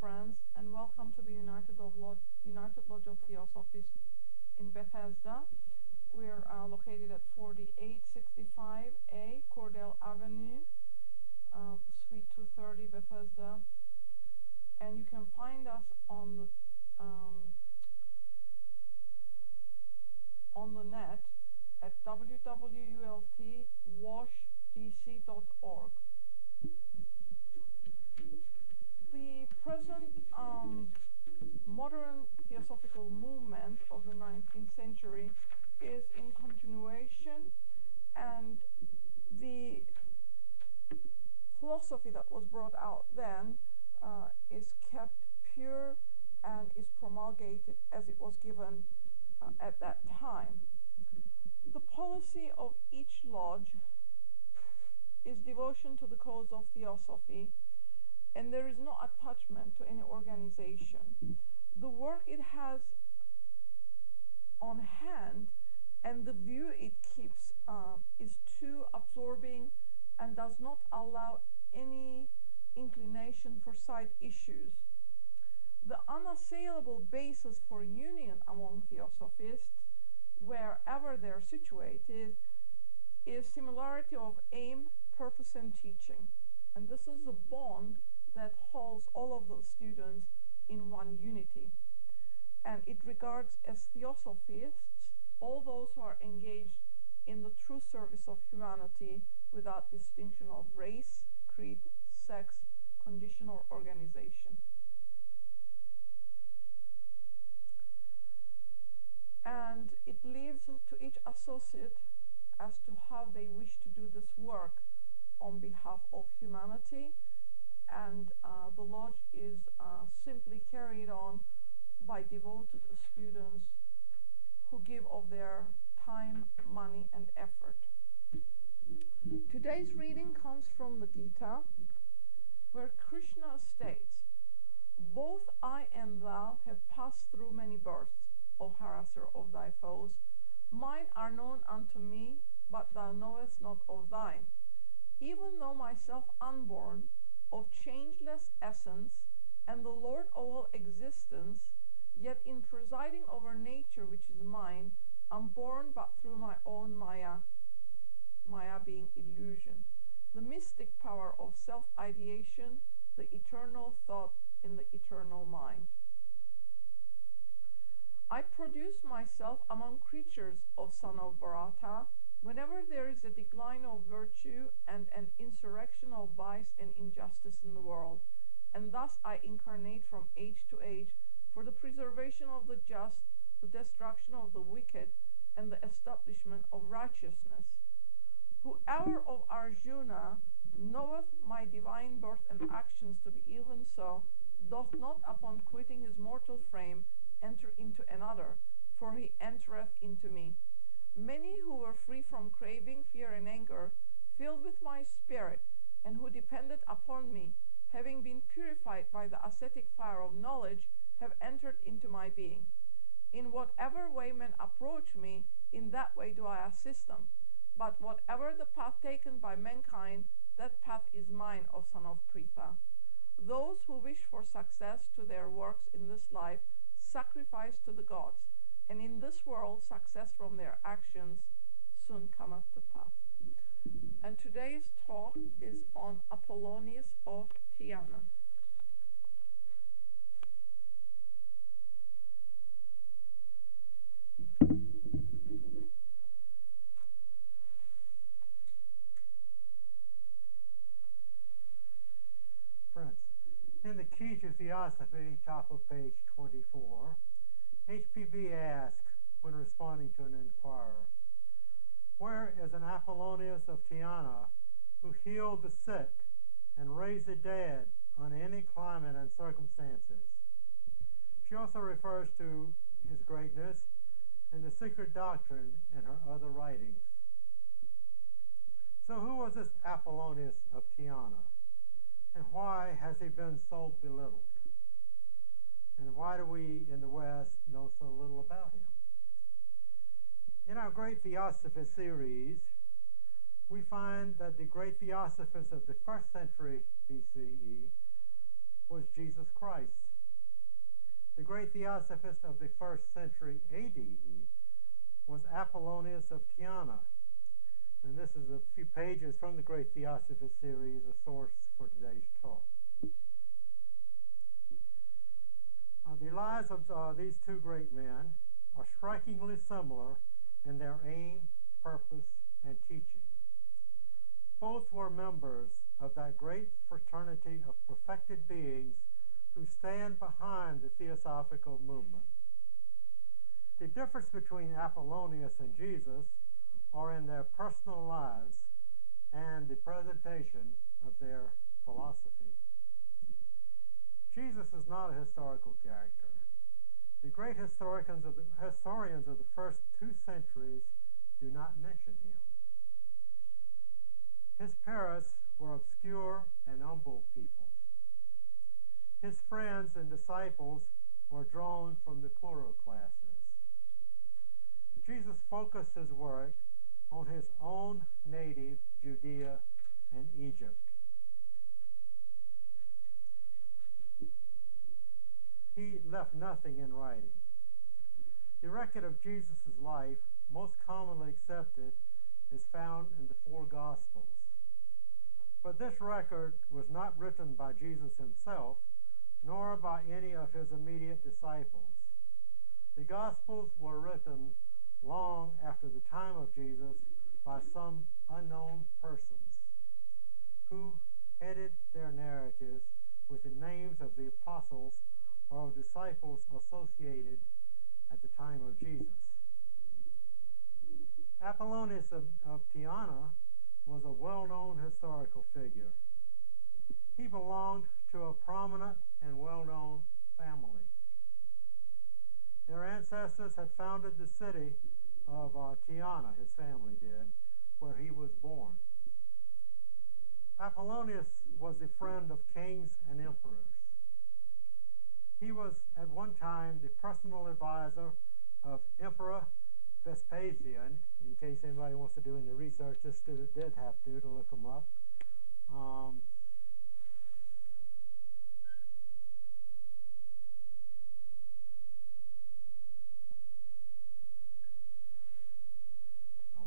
friends, and welcome to the United Lodge of Theosophists in Bethesda. We're located at 4865A Cordell Avenue, Suite 230, Bethesda. And you can find us on the net at www.ultwashdc.org. The present modern Theosophical movement of the 19th century is in continuation, and the philosophy that was brought out then is kept pure and is promulgated as it was given at that time. The policy of each lodge is devotion to the cause of Theosophy, and there is no attachment to any organization. The work it has on hand and the view it keeps is too absorbing and does not allow any inclination for side issues. The unassailable basis for union among Theosophists, wherever they're situated, is similarity of aim, purpose, and teaching. And this is the bond that holds all of the students in one unity. And it regards as Theosophists all those who are engaged in the true service of humanity without distinction of race, creed, sex, condition, or organization. And it leaves to each associate as to how they wish to do this work on behalf of humanity, and the lodge is simply carried on by devoted students who give of their time, money, and effort. Today's reading comes from the Gita, where Krishna states, "Both I and thou have passed through many births, O harasser of thy foes. Mine are known unto me, but thou knowest not of thine. Even though myself unborn, of changeless essence, and the Lord of all existence, yet in presiding over nature which is mine, am born but through my own Maya, Maya being illusion, the mystic power of self-ideation, the eternal thought in the eternal mind. I produce myself among creatures of son of Bharata, whenever there is a decline of virtue and an insurrection of vice and injustice in the world, and thus I incarnate from age to age for the preservation of the just, the destruction of the wicked, and the establishment of righteousness. Whoever of Arjuna knoweth my divine birth and actions to be even so, doth not upon quitting his mortal frame enter into another, for he entereth into me. Many who were free from craving, fear, and anger, filled with my spirit, and who depended upon me, having been purified by the ascetic fire of knowledge, have entered into my being. In whatever way men approach me, in that way do I assist them. But whatever the path taken by mankind, that path is mine, O son of Pritha. Those who wish for success to their works in this life sacrifice to the gods, and in this world success from their actions soon cometh to pass." And today's talk is on Apollonius of Tyana. Friends, in the Key to Theosophy, top of page 24, HPB asks, when responding to an inquirer, "Where is an Apollonius of Tyana who healed the sick and raised the dead on any climate and circumstances?" She also refers to his greatness and the secret doctrine in her other writings. So who was this Apollonius of Tyana, and why has he been so belittled? And why do we in the West know so little about him? In our Great Theosophist series, we find that the great Theosophists of the 1st century BCE was Jesus Christ. The great Theosophist of the 1st century AD was Apollonius of Tyana. And this is a few pages from the Great Theosophist series, a source for today's talk. The lives of these two great men are strikingly similar in their aim, purpose, and teaching. Both were members of that great fraternity of perfected beings who stand behind the Theosophical Movement. The difference between Apollonius and Jesus are in their personal lives and the presentation of their philosophy. Jesus is not a historical character. The great historians of the first 2 centuries do not mention him. His parents were obscure and humble people. His friends and disciples were drawn from the poorer classes. Jesus focused his work on his own native Judea and Egypt. He left nothing in writing. The record of Jesus' life, most commonly accepted, is found in the 4 Gospels. But this record was not written by Jesus himself, nor by any of his immediate disciples. The Gospels were written long after the time of Jesus by some unknown persons who headed their narratives with the names of the apostles or of disciples associated at the time of Jesus. Apollonius of Tyana was a well-known historical figure. He belonged to a prominent and well-known family. Their ancestors had founded the city of Tyana, his family did, where he was born. Apollonius was a friend of kings and emperors. He was at one time the personal advisor of Emperor Vespasian, in case anybody wants to do any research. This student did have to look him up. I'll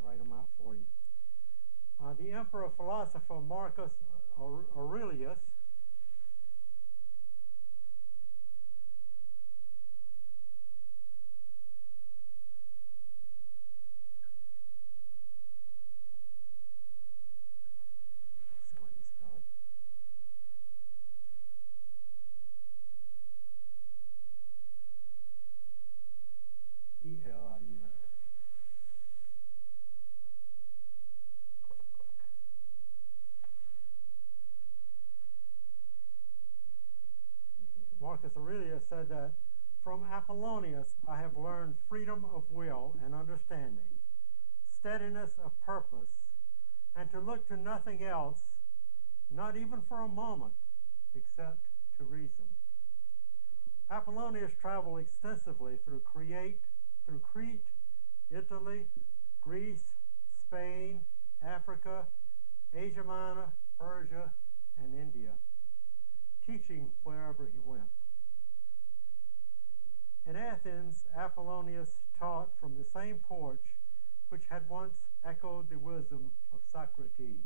write them out for you. The emperor philosopher Marcus Aurelius Marcus Aurelius said that, "From Apollonius I have learned freedom of will and understanding, steadiness of purpose, and to look to nothing else, not even for a moment, except to reason." Apollonius traveled extensively through Crete, Italy, Greece, Spain, Africa, Asia Minor, Persia, and India, teaching wherever he went. In Athens, Apollonius taught from the same porch which had once echoed the wisdom of Socrates.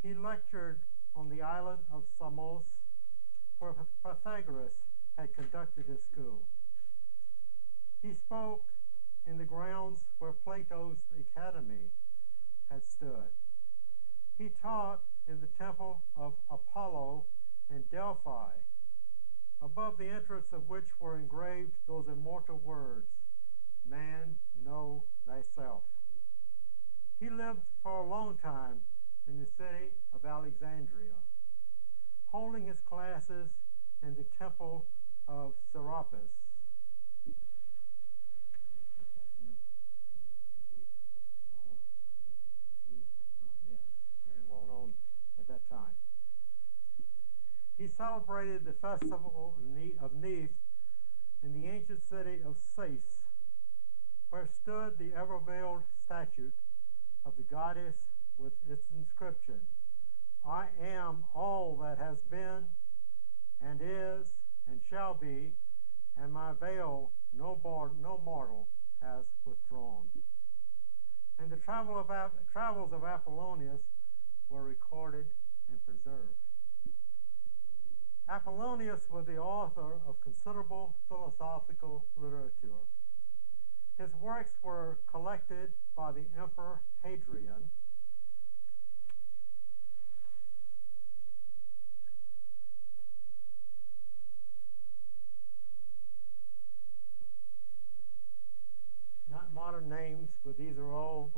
He lectured on the island of Samos, where Pythagoras had conducted his school. He spoke in the grounds where Plato's Academy had stood. He taught in the temple of Apollo in Delphi, above the entrance of which were engraved those immortal words, "Man, know thyself." He lived for a long time in the city of Alexandria, holding his classes in the temple of Serapis. Very well known at that time. He celebrated the festival of Neith in the ancient city of Sais, where stood the ever-veiled statue of the goddess with its inscription, "I am all that has been, be, and my veil no mortal has withdrawn. And the travels of Apollonius were recorded and preserved. Apollonius was the author of considerable philosophical literature. His works were collected by the Emperor Hadrian not modern names, but these are all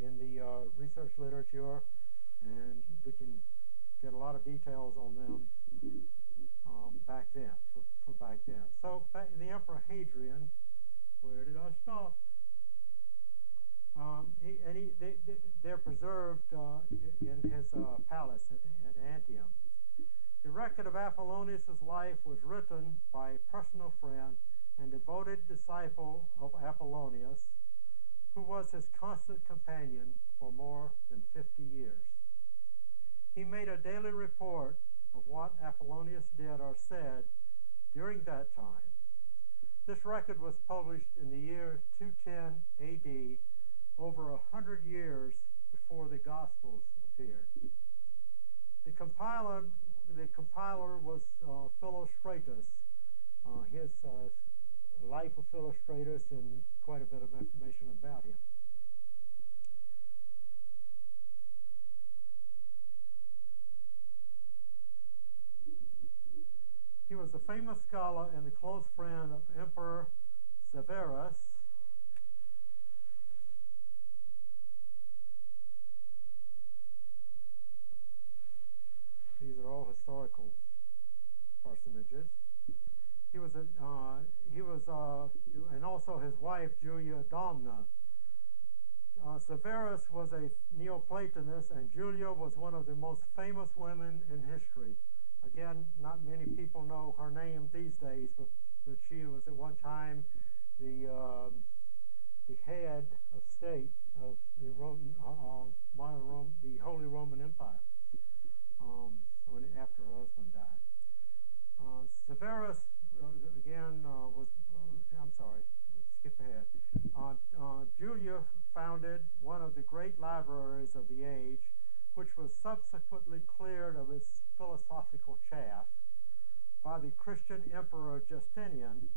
in the research literature, and we can get a lot of details on them back then, for back then. So the Emperor Hadrian, where did I stop? They're preserved in his palace at Antium. The record of Apollonius' life was written by a personal friend and devoted disciple of Apollonius, who was his constant companion for more than 50 years. He made a daily report of what Apollonius did or said during that time. This record was published in the year 210 AD, over 100 years before the Gospels appeared. The compiler was Philostratus. His life of Philostratus and quite a bit of information about him. He was a famous scholar and the close friend of Emperor Severus. These are all historical personages. And also his wife Julia Domna. Severus was a Neoplatonist, and Julia was one of the most famous women in history. Again, not many people know her name these days, but she was at one time the head of state of the Holy Roman Empire. After her husband died, Severus skip ahead. Julia founded one of the great libraries of the age, which was subsequently cleared of its philosophical chaff by the Christian Emperor Justinian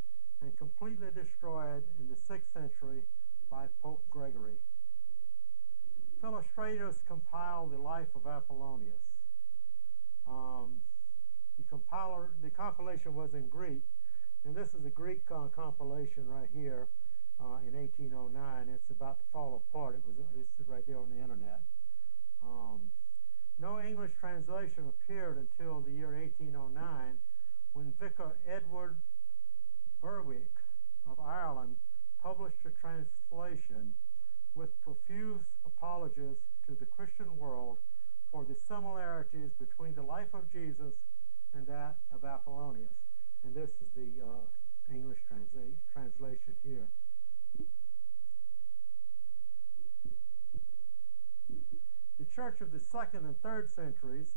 and completely destroyed in the 6th century by Pope Gregory. Philostratus compiled the life of Apollonius. The compilation was in Greek, and this is a Greek compilation right here in 1809. It's about to fall apart. It's right there on the internet. No English translation appeared until the year 1809, when Vicar Edward Berwick of Ireland published a translation with profuse apologies to the Christian world for the similarities between the life of Jesus and that of Apollonius. And this is the English translation here. The church of the 2nd and 3rd centuries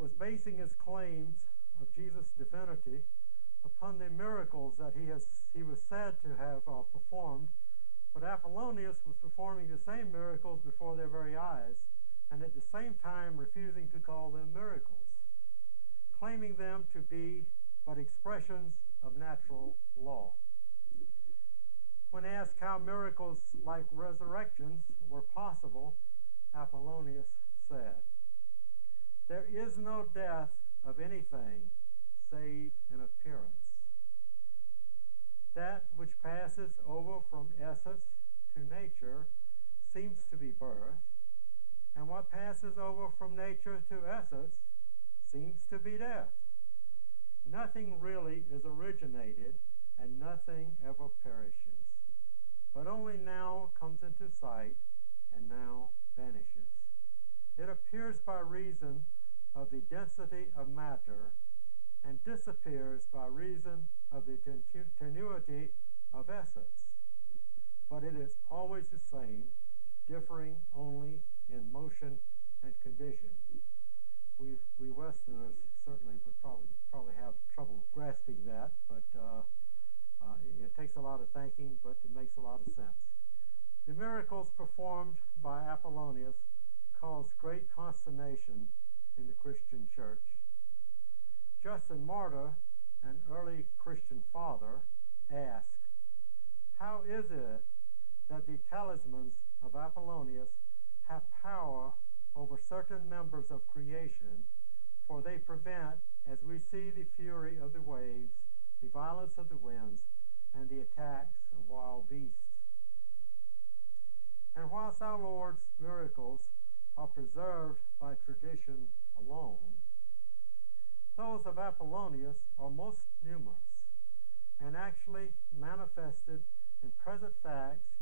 was basing its claims of Jesus' divinity upon the miracles that he was said to have performed, but Apollonius was performing the same miracles before their very eyes, and at the same time refusing to call them miracles, claiming them to be but expressions of natural law. When asked how miracles like resurrections were possible, Apollonius said, "There is no death of anything save in appearance. That which passes over from essence to nature seems to be birth, and what passes over from nature to essence seems to be death. Nothing really is originated, and nothing ever perishes, but only now comes into sight and now vanishes. It appears by reason of the density of matter and disappears by reason of the tenuity of essence, but it is always the same, differing only in motion and condition." We Westerners certainly would probably have trouble grasping that. takes a lot of thinking, but it makes a lot of sense. The miracles performed by Apollonius caused great consternation in the Christian church. Justin Martyr, an early Christian father, asked, "How is it that the talismans of Apollonius have power over certain members of creation, for they prevent, as we see, the fury of the waves, the violence of the winds, and the attacks of wild beasts? And whilst our Lord's miracles are preserved by tradition alone, those of Apollonius are most numerous, and actually manifested in present facts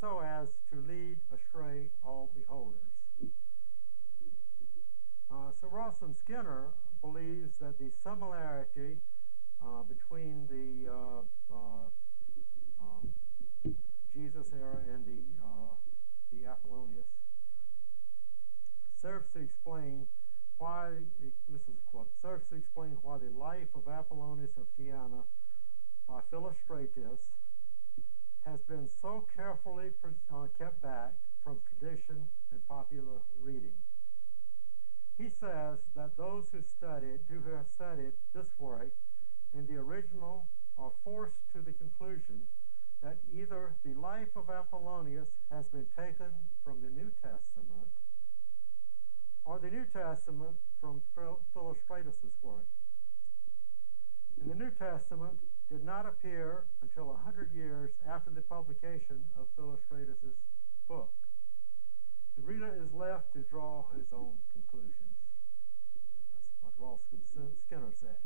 so as to lead astray all beholders." Sir Ralston Skinner believes that the similarity between the Jesus era and the Apollonius serves to explain why, this is a quote, serves to explain why the life of Apollonius of Tyana by Philostratus has been so carefully kept back from tradition and popular reading. He says that those who have studied this work in the original are forced to the conclusion that either the life of Apollonius has been taken from the New Testament or the New Testament from Philostratus' work. And the New Testament did not appear until 100 years after the publication of Philostratus' book. The reader is left to draw his own conclusions. That's what Ralston Skinner said.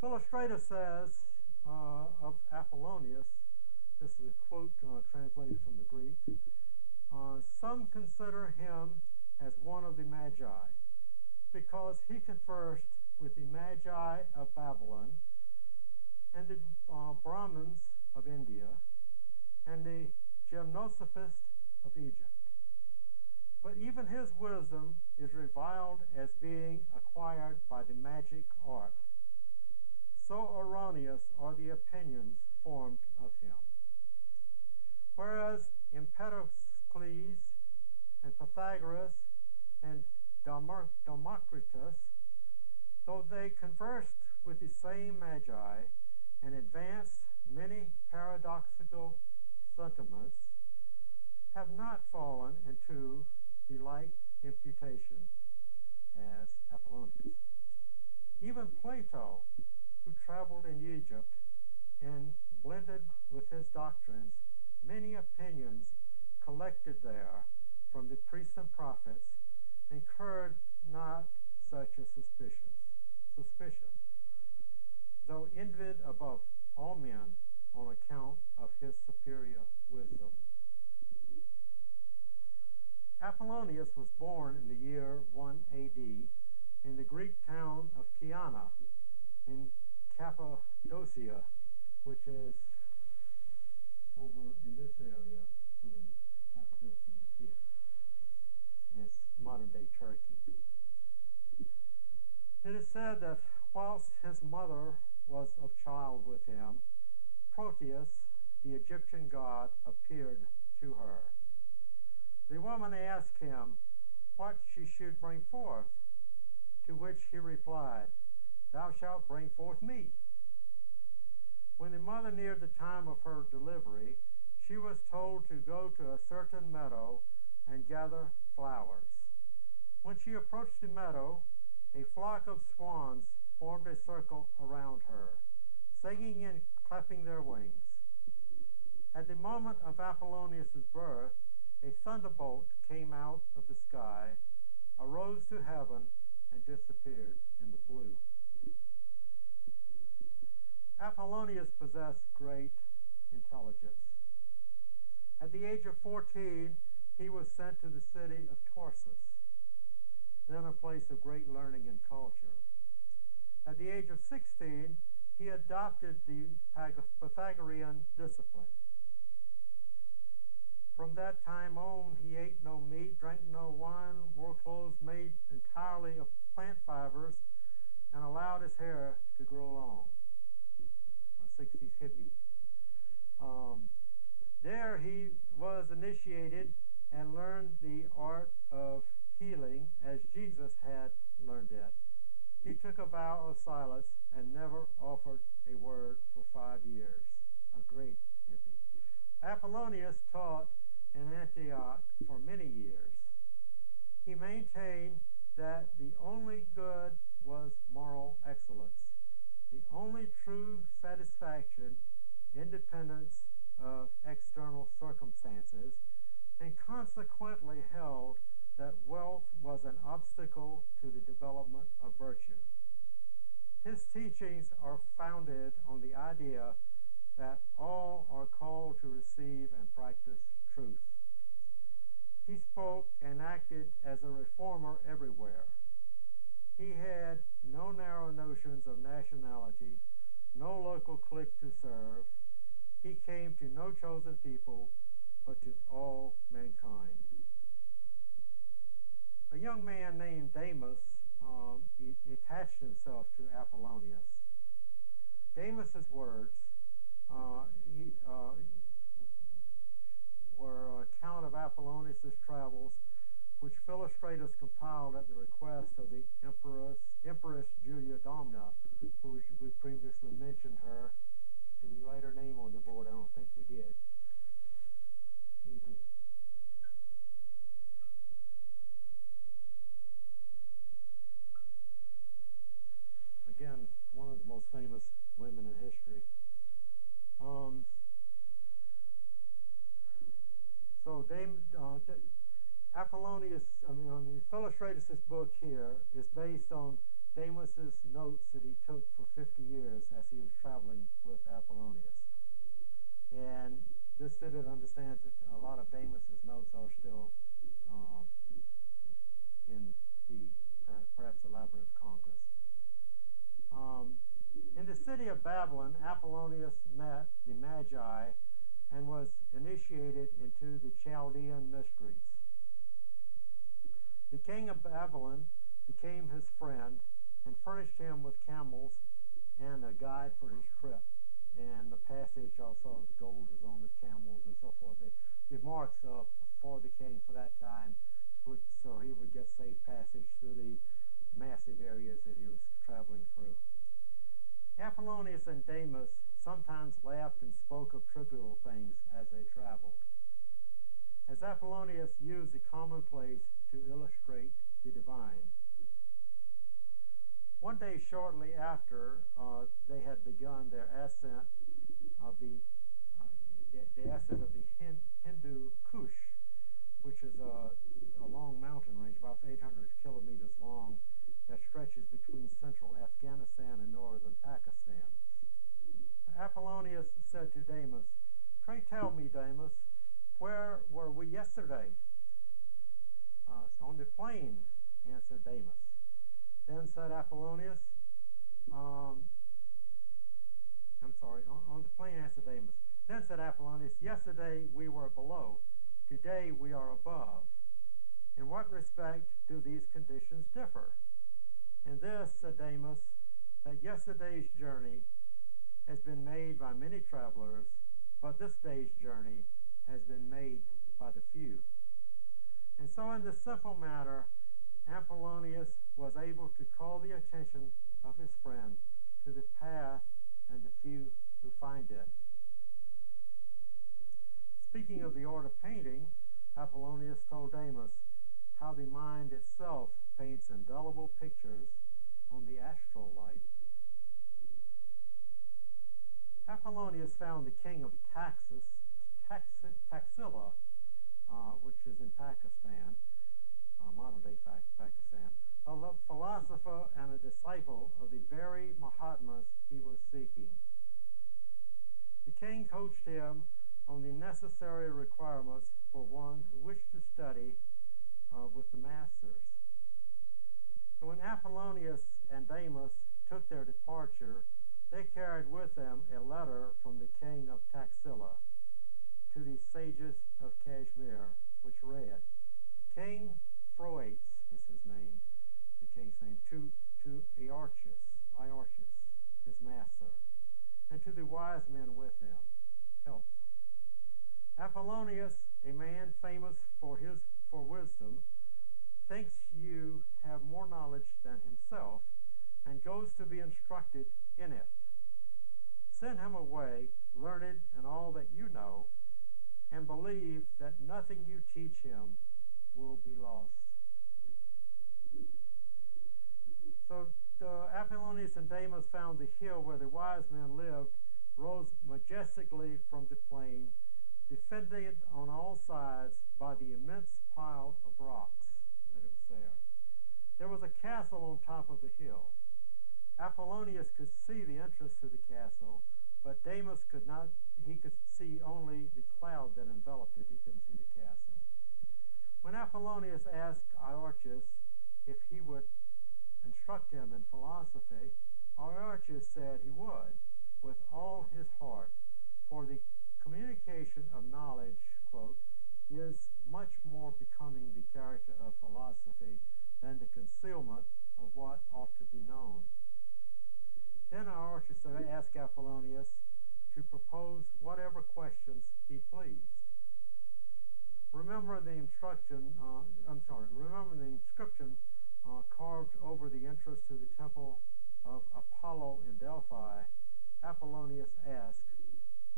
Philostratus says of Apollonius, this is a quote translated from the Greek, "Some consider him as one of the Magi, because he conversed with the Magi of Babylon and the Brahmins of India and the Theosophists of Egypt. But even his wisdom is reviled as being acquired by the magic art. So erroneous are the opinions formed of him. Whereas Empedocles and Pythagoras and Democritus, though they conversed with the same Magi and advanced many paradoxical sentiments, have not fallen into the like imputation as Apollonius. Even Plato, who traveled in Egypt and blended with his doctrines many opinions collected there from the priests and prophets, incurred not such a suspicion, though envied above all men on account of his superior wisdom. Apollonius was born in the year 1 AD in the Greek town of Tyana in Cappadocia, which is over in this area to Cappadocia here. It's modern-day Turkey. It is said that whilst his mother was of child with him, Proteus, the Egyptian god, appeared to her. The woman asked him what she should bring forth, to which he replied, "Thou shalt bring forth me." When the mother neared the time of her delivery, she was told to go to a certain meadow and gather flowers. When she approached the meadow, a flock of swans formed a circle around her, singing and clapping their wings. At the moment of Apollonius' birth, a thunderbolt came out of the sky, arose to heaven, and disappeared in the blue. Apollonius possessed great intelligence. At the age of 14, he was sent to the city of Tarsus, then a place of great learning and culture. At the age of 16, he adopted the Pythagorean discipline. From that time on, he ate no meat, drank no wine, wore clothes made entirely of plant fibers, and allowed his hair to grow long. 60s hippie. There he was initiated and learned the art of healing as Jesus had learned it. He took a vow of silence and never offered a word for 5 years. A great hippie. Apollonius taught in Antioch for many years. He maintained that the only good was moral excellence, the only true satisfaction, independence of external circumstances, and consequently held that wealth was an obstacle to the development of virtue. His teachings are founded on the idea that all are called to receive and practice truth. He spoke and acted as a reformer everywhere. He had no narrow notions of nationality, no local clique to serve. He came to no chosen people, but to all mankind. A young man named Demas attached himself to Apollonius. Demas's words were an account of Apollonius' travels, which Philostratus compiled at the request of the Empress Julia Domna, who we previously mentioned her. Did we write her name on the board? I don't think we did. Again, one of the most famous women in history. Philostratus' book here is based on Demas's notes that he took for 50 years as he was traveling with Apollonius. And this student understands that a lot of Demas's notes are still in the perhaps the Library of Congress. In the city of Babylon, Apollonius met the Magi and was initiated into the Chaldean mysteries. The king of Babylon became his friend and furnished him with camels and a guide for his trip. And the passage also, the gold was on his camels and so forth. The marks for the king for that time, so he would get safe passage through the massive areas that he was traveling through. Apollonius and Demas sometimes laughed and spoke of trivial things as they traveled, as Apollonius used the commonplace to illustrate the divine. One day shortly after they had begun their ascent of the Hindu Kush, which is a long mountain range, about 800 kilometers long, that stretches between central Afghanistan and northern Pakistan. Apollonius said to Demas, "Pray tell me, Demas, where were we yesterday?" "On the plain," answered Demas. Then said Apollonius, on the plain, answered Demas. Then said Apollonius, "Yesterday we were below, today we are above. In what respect do these conditions differ?" "In this," said Demas, "that yesterday's journey has been made by many travelers, but this day's journey has been made by the few." And so in this simple matter, Apollonius was able to call the attention of his friend to the path and the few who find it. Speaking of the art of painting, Apollonius told Demas how the mind itself paints indelible pictures on the astral light. Apollonius found the king of Taxila, which is in Pakistan, modern-day Pakistan, a philosopher and a disciple of the very Mahatmas he was seeking. The king coached him on the necessary requirements for one who wished to study with the masters. So when Apollonius and Demas took their departure, they carried with them a letter from the king of Taxila to the sages of Kashmir, which read, "King Phroates is his name, the king's name, to Earchus, his master, and to the wise men with him helped. Apollonius, a man famous for wisdom, thinks you have more knowledge than himself and goes to be instructed in it. Send him away, learned in all that you know, and believe that nothing you teach him will be lost. So Apollonius and Demas found the hill where the wise men lived rose majestically from the plain, defended on all sides by the immense pile of rocks that was there. There was a castle on top of the hill. Apollonius could see the entrance to the castle, but Demas could not. He could see only the cloud that enveloped it. He couldn't see the castle. When Apollonius asked Aorchus if he would instruct him in philosophy, Aorchus said he would with all his heart, for the communication of knowledge, quote, is much more becoming the character of philosophy than the concealment of what ought to be known. Then Aorchus asked Apollonius to propose whatever questions he pleased. Remember the inscription carved over the entrance to the temple of Apollo in Delphi. Apollonius asked,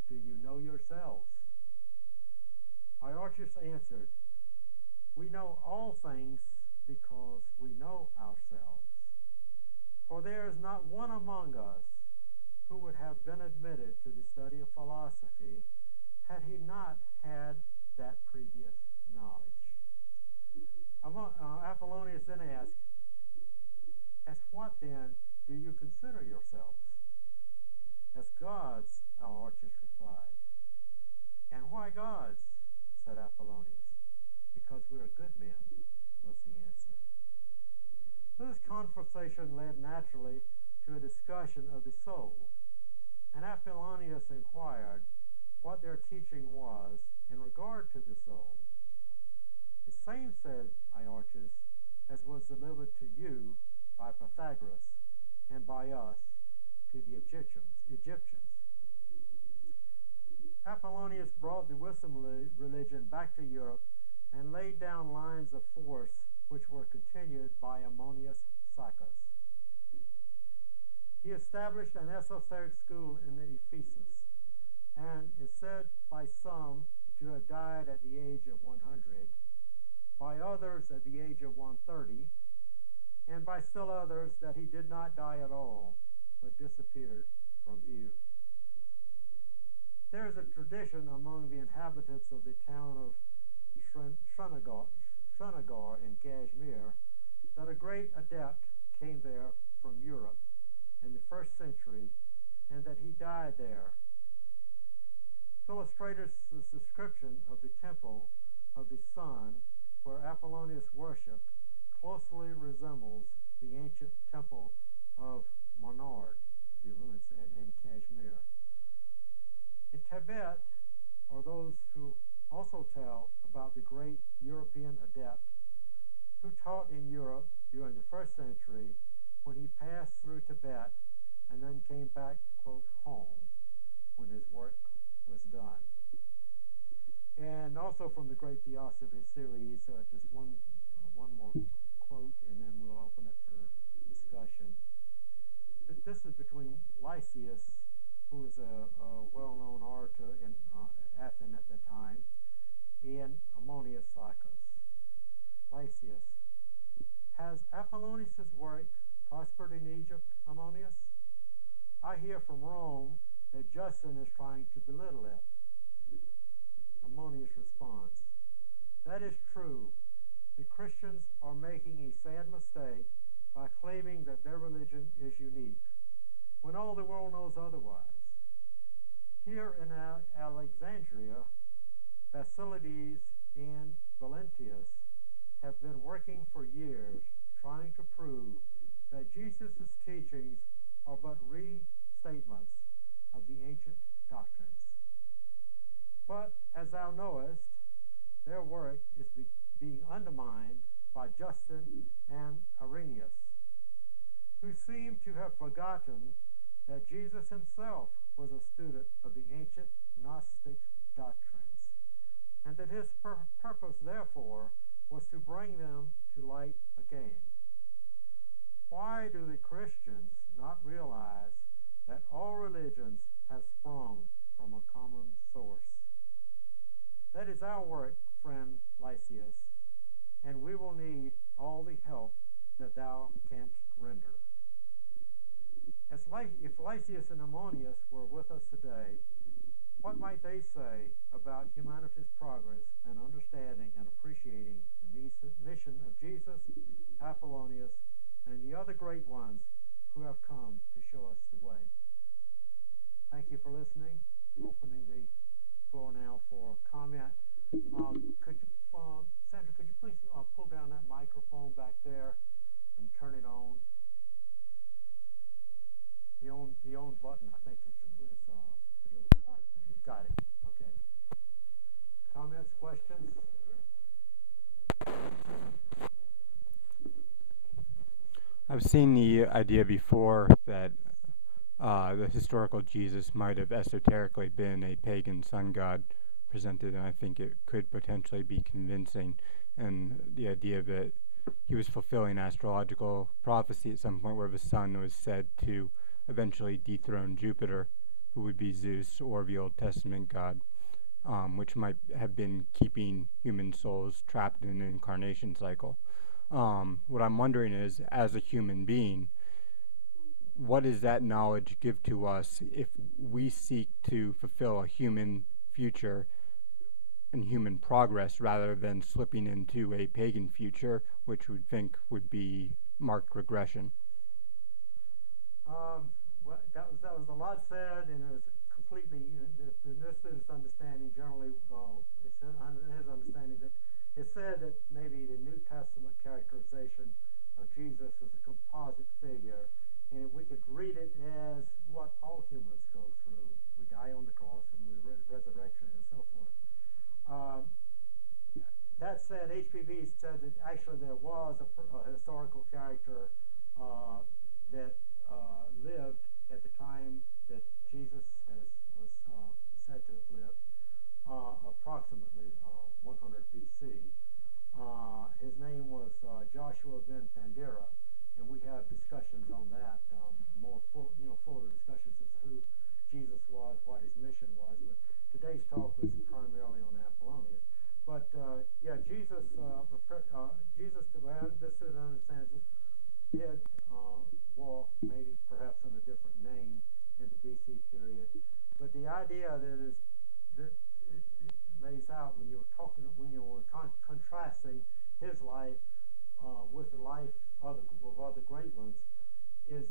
"Do you know yourselves?" Aorchus answered, "We know all things because we know ourselves. For there is not one among us who would have been admitted to the study of philosophy had he not had that previous knowledge." Apollonius then asked, "As what then do you consider yourselves?" "As gods," Aorchus replied. "And why gods?" said Apollonius. "Because we are good men," was the answer. So this conversation led naturally to a discussion of the soul, and Apollonius inquired what their teaching was in regard to the soul. "The same," said Aorchus, "as was delivered to you by Pythagoras and by us to the Egyptians. Apollonius brought the wisdom religion back to Europe and laid down lines of force which were continued by Apollonius Psychos. He established an esoteric school in Ephesus and is said by some to have died at the age of 100, by others at the age of 130, and by still others that he did not die at all, but disappeared from view. There is a tradition among the inhabitants of the town of Srinagar in Kashmir that a great adept came there from Europe in the 1st century and that he died there. Philostratus' description of the temple of the sun where Apollonius worshipped closely resembles the ancient temple of Monard, the ruins in Kashmir. In Tibet are those who also tell about the great European adept who taught in Europe during the 1st century when he passed through Tibet and then came back, quote, home when his work was done. And also from the great Theosophy series, just one more quote, and then we'll open it for discussion. This is between Lysias, who was a well-known orator in Athens at the time, and Apollonius Psychos. Lysias: "Has Apollonius' work prospered in Egypt, Apollonius? I hear from Rome that Justin is trying to belittle it." Apollonius responds, "That is true. The Christians are making a sad mistake by claiming that their religion is unique, when all the world knows otherwise. Here in Alexandria, Basilides and Valentius have been working for years trying to prove that Jesus' teachings are but restatements of the ancient doctrines. But, as thou knowest, their work is being undermined by Justin and Irenaeus, who seem to have forgotten that Jesus himself was a student of the ancient Gnostic doctrines, and that his purpose, therefore, was to bring them to light again. Why do the Christians not realize that all religions have sprung from a common source? That is our work, friend Lysias, and we will need all the help that thou canst render. If Lysias and Apollonius were with us today, what might they say about humanity's progress and understanding and appreciating the mission of Jesus, Apollonius, and the other great ones who have come to show us the way? Thank you for listening. Opening the floor now for comment. Sandra, could you please pull down that microphone back there and turn it on? The on button, I think it's a little. Got it. Okay. Comments, questions? I've seen the idea before that the historical Jesus might have esoterically been a pagan sun god presented, and I think it could potentially be convincing. And the idea that he was fulfilling astrological prophecy at some point where the sun was said to eventually dethrone Jupiter, who would be Zeus or the Old Testament god, which might have been keeping human souls trapped in an incarnation cycle. What I'm wondering is, as a human being, what does that knowledge give to us if we seek to fulfill a human future and human progress rather than slipping into a pagan future, which we think would be marked regression? Well, that was a lot said, and it was completely, this is understanding generally, it's his understanding that it said that maybe the New Testament characterization of Jesus is a composite figure, and we could read it as what all humans go through. We die on the cross and we resurrection and so forth. That said, HPB said that actually there was a historical character that lived at the time that Jesus was said to have lived, approximately 100 BC. His name was Joshua ben Pandira, and we have discussions on that, fuller discussions as to who Jesus was, what his mission was. But today's talk was primarily on Apollonius. But Jesus, this student understands this, did walk maybe perhaps in a different name in the BC period. But the idea that it lays out when you're contrasting his life with the life of other great ones is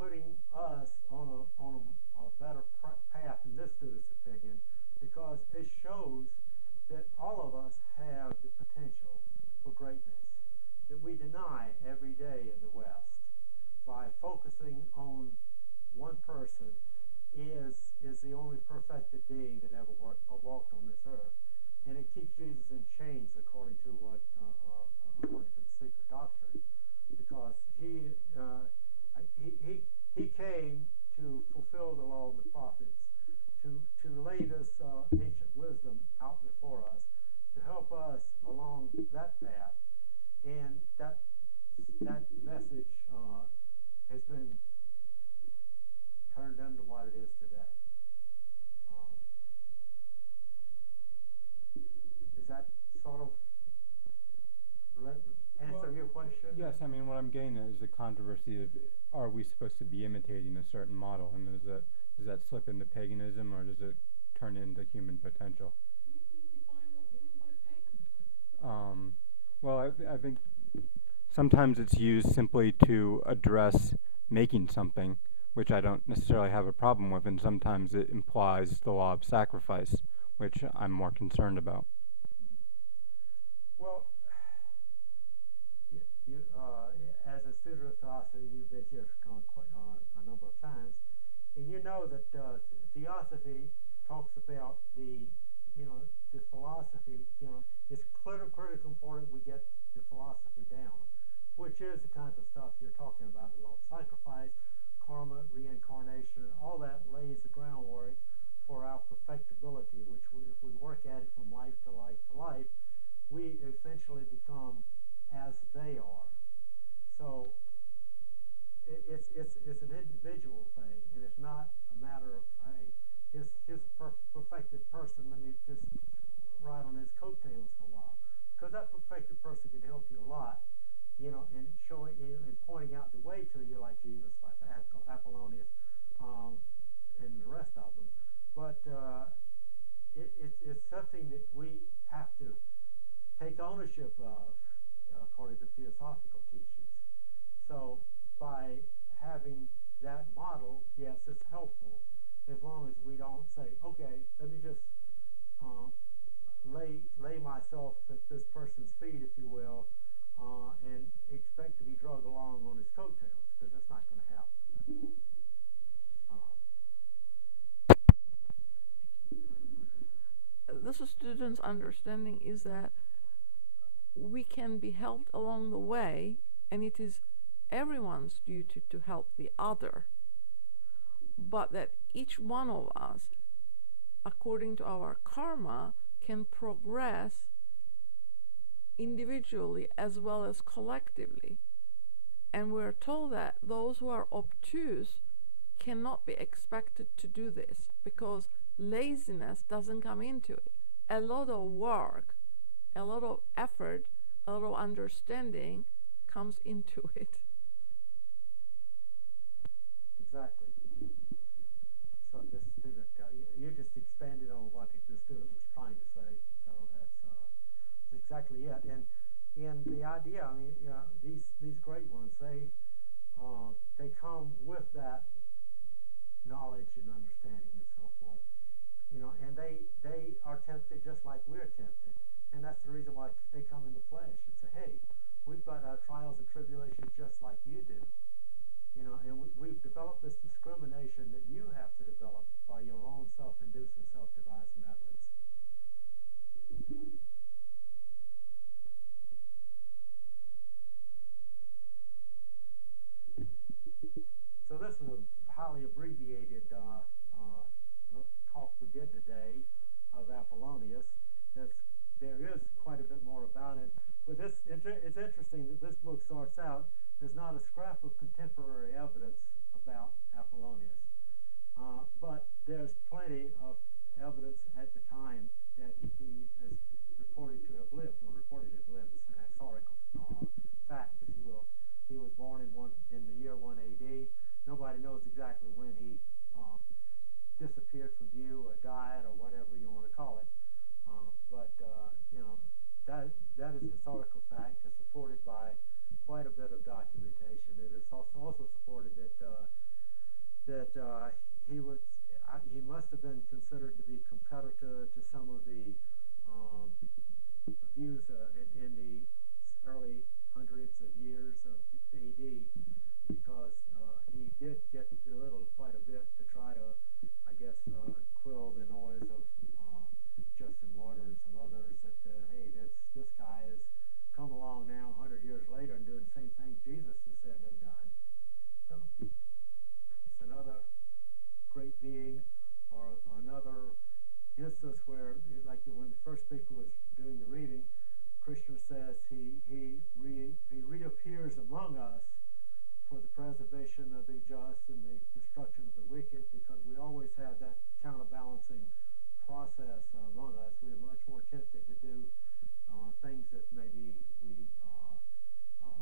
putting us on a better path in this student's opinion, because it shows that all of us have the potential for greatness that we deny every day in the West. By focusing on one person is the only perfected being that ever walked on this earth, and it keeps Jesus in chains according to the secret doctrine, because he came to fulfill the law of the prophets, to lay this ancient wisdom out before us, to help us along that path, and that message has been turned into what it is today. Does that sort of answer your question? Yes, I mean, what I'm getting at is the controversy of, are we supposed to be imitating a certain model, and does that slip into paganism, or does it turn into human potential? Well, I think sometimes it's used simply to address making something, which I don't necessarily have a problem with, and sometimes it implies the law of sacrifice, which I'm more concerned about. Well, as a student of philosophy, you've been here a number of times, and you know that Theosophy talks about the philosophy. It's critically important we get the philosophy down, which is the kind of stuff you're talking about: the law of sacrifice, karma, reincarnation, all that lays the that perfected person can help you a lot, you know, in showing you and pointing out the way to you, like Jesus, like Apollonius, and the rest of them. But it's something that we have to take ownership of, according to Theosophical teachings. So by having that model, yes, it's helpful, as long as we don't say, okay, let me just lay myself at this person's feet, if you will, and expect to be dragged along on his coattails, because that's not going to happen. This student's understanding is that we can be helped along the way, and it is everyone's duty to help the other, but that each one of us, according to our karma, can progress individually as well as collectively. And we're told that those who are obtuse cannot be expected to do this, because laziness doesn't come into it. A lot of work, a lot of effort, a lot of understanding comes into it. Exactly. So this student, you just expanded on what the student was trying to say. So that's exactly it. And the idea, I mean, these great ones, they come with that knowledge and understanding and so forth. You know, and they are tempted just like we're tempted. And that's the reason why they come in the flesh and say, hey, we've got our trials and tribulations just like you do. You know, and we've developed this discrimination that you have to develop by your own self-induced and self-devised methods. So this is a highly abbreviated talk we did today of Apollonius. There is quite a bit more about it, but it's interesting that this book starts out. There's not a scrap of contemporary evidence about Apollonius, but there's plenty of evidence at the time that he is reported to have lived, or reported to have lived. It's an historical fact, if you will. He was born in the year 1 AD. Nobody knows exactly when he disappeared from view or died or whatever you want to call it. But you know, that is a historical fact. It's supported by quite a bit of documentation. It is also supported that he must have been considered to be competitor to some of the views in the early hundreds of years of AD, because he did get belittled quite a bit to try to, I guess, quill the noise of Justin Water and some others that, hey, this guy has come along now 100 years later and doing the same thing Jesus is said to have done. So it's another great being, or another instance where, like when the first speaker was doing the reading, Krishna says he reappears among us for the preservation of the just and the destruction of the wicked, because we always have that counterbalancing process among us. We are much more tempted to do things that maybe we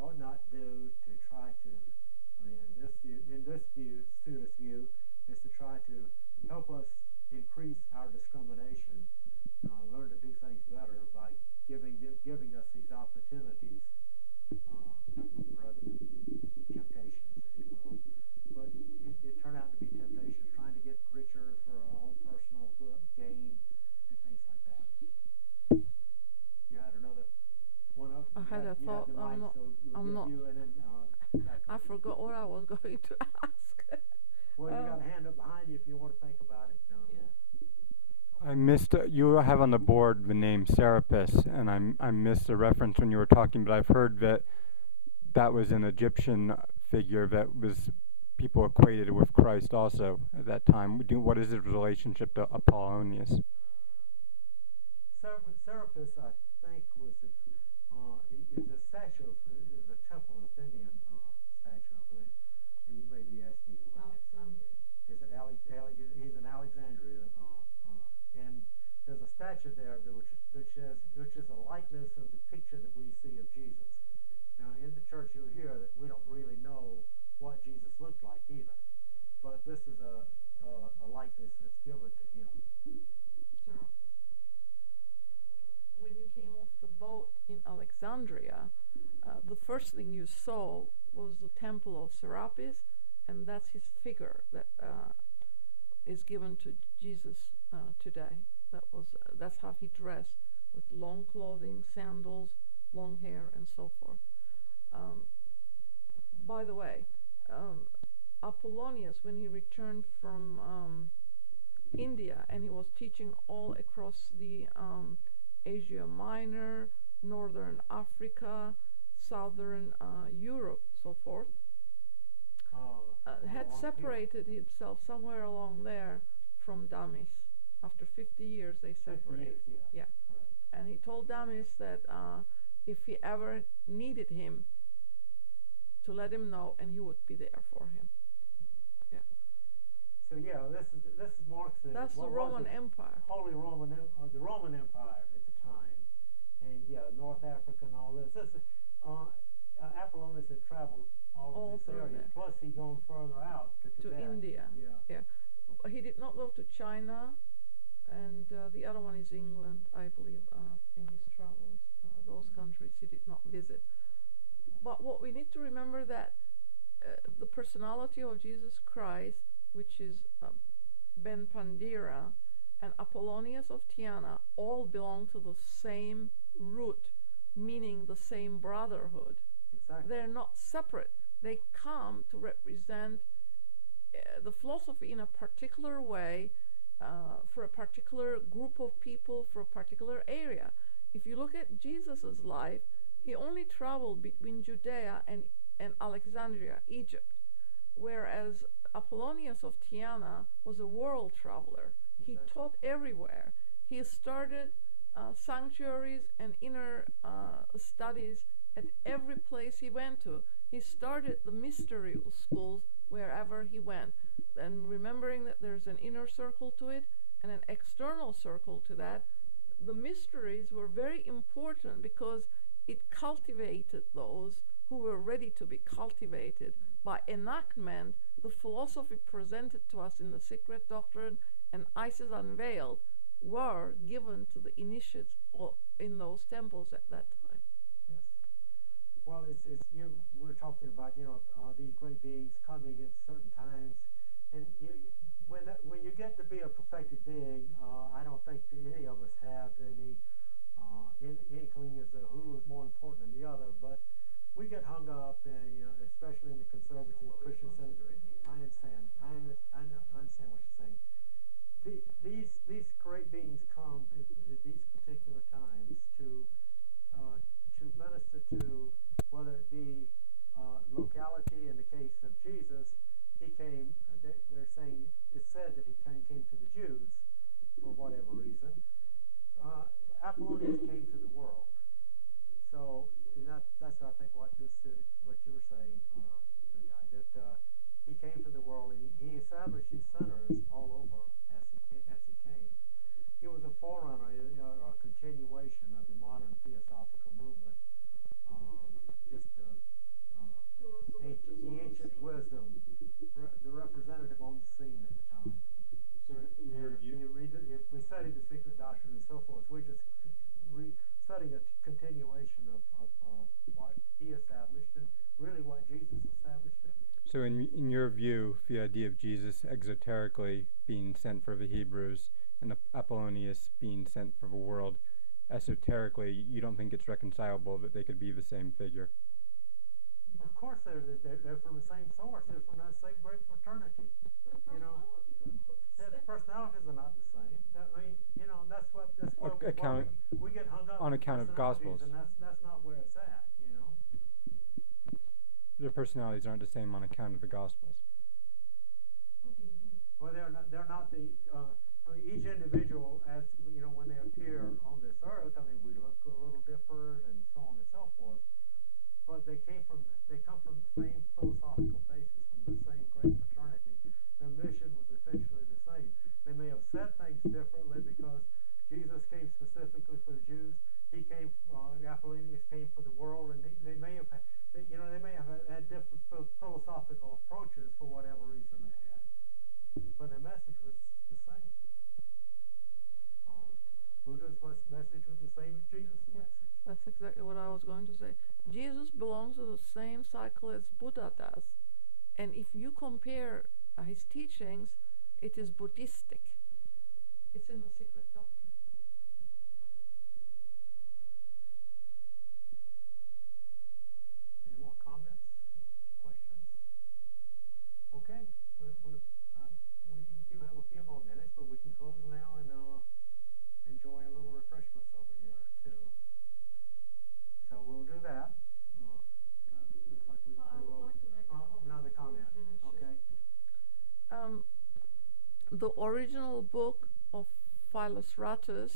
ought not do, to try to, I mean, in this view, student's view, is to try to help us increase our discrimination, learn to do things better by giving us these opportunities rather than temptations, if you will. But it turned out to be temptations, trying to get richer for our own personal gain and things like that. You had another one up? I had a thought. I forgot what I was going to ask. Well, you got a hand up behind you if you want to think about it. I missed, you have on the board the name Serapis, and I missed the reference when you were talking, but I've heard that was an Egyptian figure that was people equated with Christ also at that time. What is his relationship to Apollonius? Serapis, I think, is a statue of the temple of Athenian statue, I believe. And you may be asking about he's in Alexandria, and there's a statue there which is a likeness of the picture Alexandria, the first thing you saw was the temple of Serapis, and that's his figure that is given to Jesus today. That's how he dressed, with long clothing, sandals, long hair, and so forth. By the way, Apollonius, when he returned from India, and he was teaching all across the Asia Minor, Northern Africa, Southern Europe, so forth, had separated himself somewhere along there from Damis. After 50 years, they separated. 50 years, yeah. Right. And he told Damis that if he ever needed him, to let him know, and he would be there for him. Yeah. So yeah, this is Mark's. That's the Roman Empire. Holy Roman, the Roman Empire at the time, and yeah, North Africa and all this. This is Apollonius had traveled all this area. There. Plus, he'd gone further out to Tibet. India. Yeah. He did not go to China, and the other one is England, I believe, in his travels. Those countries he did not visit. But what we need to remember that the personality of Jesus Christ, which is Ben Pandira and Apollonius of Tyana, all belong to the same root, meaning the same brotherhood. Exactly. They're not separate. They come to represent the philosophy in a particular way, for a particular group of people, for a particular area. If you look at Jesus' life, he only traveled between Judea and Alexandria, Egypt, whereas Apollonius of Tyana was a world traveler. He taught everywhere. He started sanctuaries and inner studies at every place he went to. He started the mystery schools wherever he went. And remembering that there's an inner circle to it and an external circle to that, the mysteries were very important because it cultivated those who were ready to be cultivated. By enactment, the philosophy presented to us in the Secret Doctrine and Isis Unveiled were given to the initiates in those temples at that time. Yes. Well, we're talking about these great beings coming at certain times, and when you get to be a perfected being, I don't think any of us have any inkling as to who is more important than the other, but we get hung up, and especially in the conservative Christian sense. I understand what you're saying. These great beings come at these particular times to minister to, whether it be locality. In the case of Jesus, he came. They're saying it's said that he came to the Jews for whatever reason. Apollonius came to the world. So that's I think what you were saying, the guy, that he came to the world, and he established his centers all over as he came. He was a forerunner, or a continuation of the modern Theosophical Movement. The ancient wisdom, the representative on the scene at the time. So in your view, if we study the Secret Doctrine and so forth, we're just studying a continuation of what he established and really what Jesus established too. So in your view, the idea of Jesus exoterically being sent for the Hebrews and Apollonius being sent for the world esoterically, you don't think it's reconcilable that they could be the same figure? Of course, they're from the same source. They're from that same great fraternity. Their personalities are not the same. That's what we get hung up on account of Gospels, and that's not where it's at. Their personalities aren't the same on account of the Gospels. Well, they're not the. Each individual, as when they appear on this earth, we look a little different, and so on and so forth. But they come from the same philosophical basis, from the same great fraternity. Their mission was essentially the same. They may have said things differently because Jesus came specifically for the Jews. He came. Apollonius came for the world, and they may have had different philosophical approaches for whatever reason they had. But their message was the same. Buddha's message was the same as Jesus' message. That's exactly what I was going to say. Jesus belongs to the same cycle as Buddha does. And if you compare his teachings, it is Buddhistic. It's in the Secret Doctrine. Any more comments? Questions? Okay. We do have a few more minutes, but we can close now and enjoy a little refreshments over here, too. So we'll do that. Looks like we I would like to make another comment. Okay. The original book of Philostratus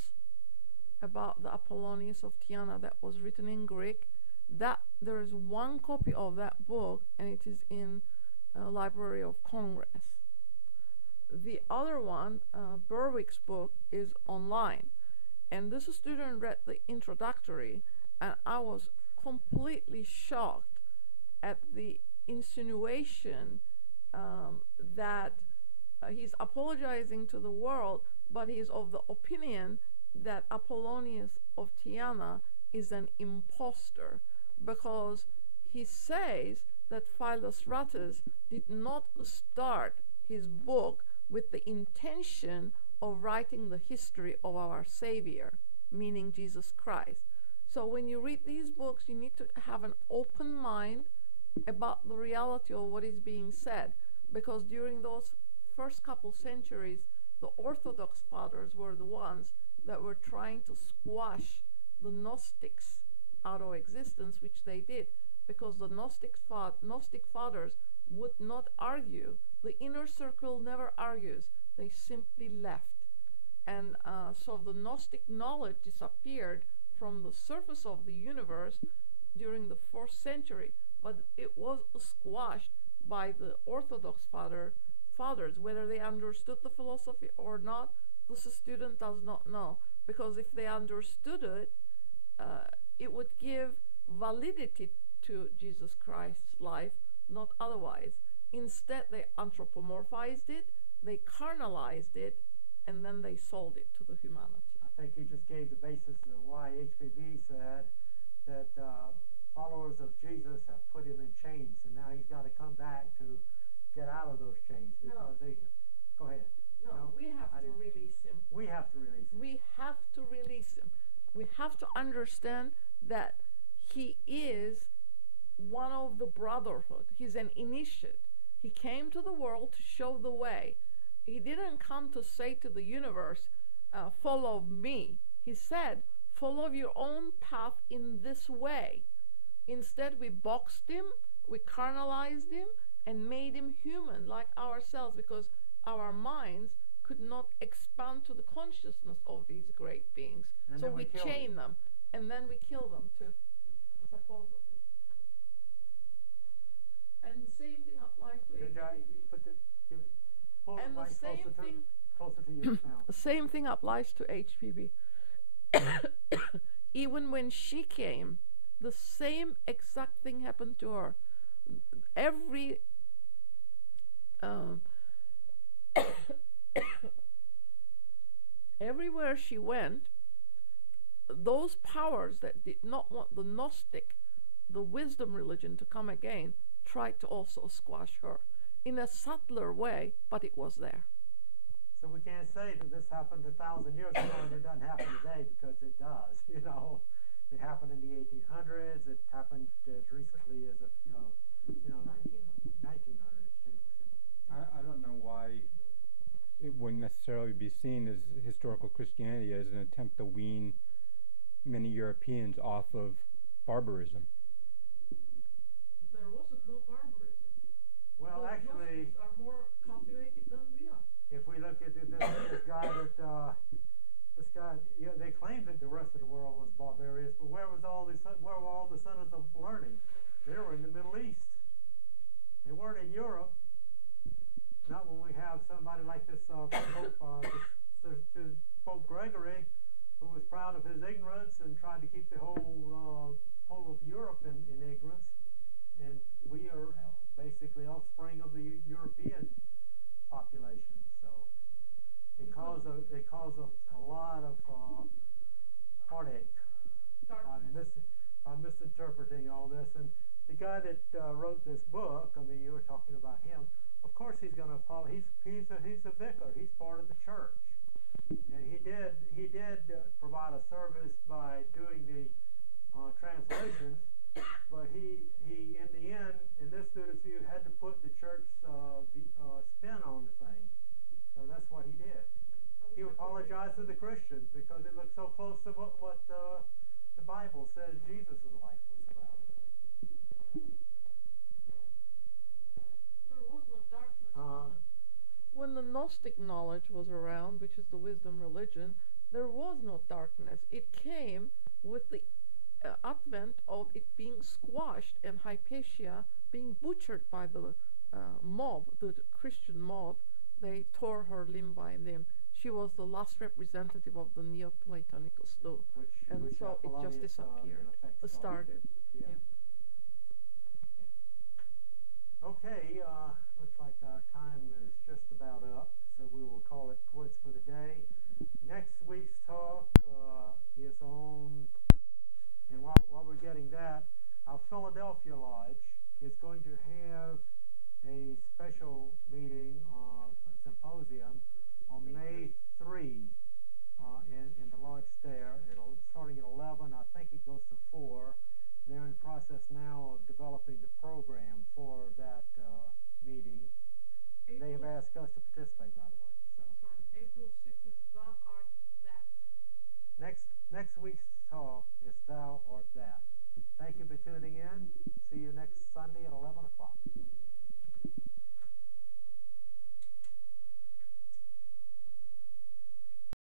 about the Apollonius of Tyana that was written in Greek, that there is one copy of that book, and it is in Library of Congress. The other one, Berwick's book, is online. And this student read the introductory, and I was completely shocked at the insinuation that he's apologizing to the world, but he's of the opinion that Apollonius of Tyana is an impostor, because he says that Philostratus did not start his book with the intention of writing the history of our Savior, meaning Jesus Christ. So when you read these books, you need to have an open mind about the reality of what is being said, because during those first couple centuries, the Orthodox fathers were the ones that were trying to squash the Gnostics out of existence, which they did, because the Gnostic fathers would not argue. The inner circle never argues. They simply left. And so the Gnostic knowledge disappeared from the surface of the universe during the 4th century, but it was squashed by the Orthodox fathers. Whether they understood the philosophy or not, this student does not know, because if they understood it, it would give validity to Jesus Christ's life, not otherwise. Instead, they anthropomorphized it, they carnalized it, and then they sold it to the humanity. I think he just gave the basis of why HPB said that followers of Jesus have put him in chains, and now he's got to come back to get out of those chains. Because go ahead. No, we have to release him. We have to release him. We have to release him. We have to understand that he is one of the brotherhood. He's an initiate. He came to the world to show the way. He didn't come to say to the universe, follow me. He said, follow your own path in this way. Instead, we boxed him, we carnalized him, and made him human like ourselves, because our minds could not expand to the consciousness of these great beings. And so we chain them, and then we kill them too, supposedly. And the same thing applies to closer to you now. The same thing applies to HPB. Even when she came, the same exact thing happened to her. Everywhere she went, those powers that did not want the Gnostic, the wisdom religion, to come again, tried to also squash her in a subtler way, but it was there. So we can't say that this happened 1,000 years ago and it doesn't happen today, because it does. It happened in the 1800s. It happened as recently as 1900s too. I don't know why it wouldn't necessarily be seen as historical Christianity as an attempt to wean many Europeans off of barbarism. There wasn't no barbarism. Well, the actually, Gnostics are more cultivated than we are. if we look at this guy they claimed that the rest of the world was barbarous, but where were all the centers of learning? They were in the Middle East. They weren't in Europe. Not when we have somebody like this Pope Gregory, who was proud of his ignorance and tried to keep the whole of Europe in ignorance. And we are basically offspring of the European population. So it caused a lot of heartache I'm misinterpreting all this. And the guy that wrote this book, I mean, you were talking about him. Of course, he's going to follow. He's a vicar. He's part of the church, and he did provide a service by doing the translations. But he in the end, in this student's view, had to put the church spin on the thing. So that's what he did. He apologized to the Christians because it looked so close to what the Bible says Jesus' life was about. There was no darkness. When the Gnostic knowledge was around, which is the wisdom religion, there was no darkness. It came with the advent of it being squashed and Hypatia being butchered by the mob, the Christian mob. They tore her limb by limb. She was the last representative of the Neoplatonic school, and which so it just disappeared. Started. Yeah. Okay, looks like our time is just about up, so we will call it quits for the day. Next week's talk is on, and while we're getting that, our Philadelphia Lodge is going to have a special meeting, a symposium, on May 3 in the lodge there. It'll starting at 11. I think it goes to 4. They're in the process now of developing the program for that meeting. They have asked us to participate, by the way. So. April 6th is Thou Art That. Next week's talk is Thou Art That. Thank you for tuning in.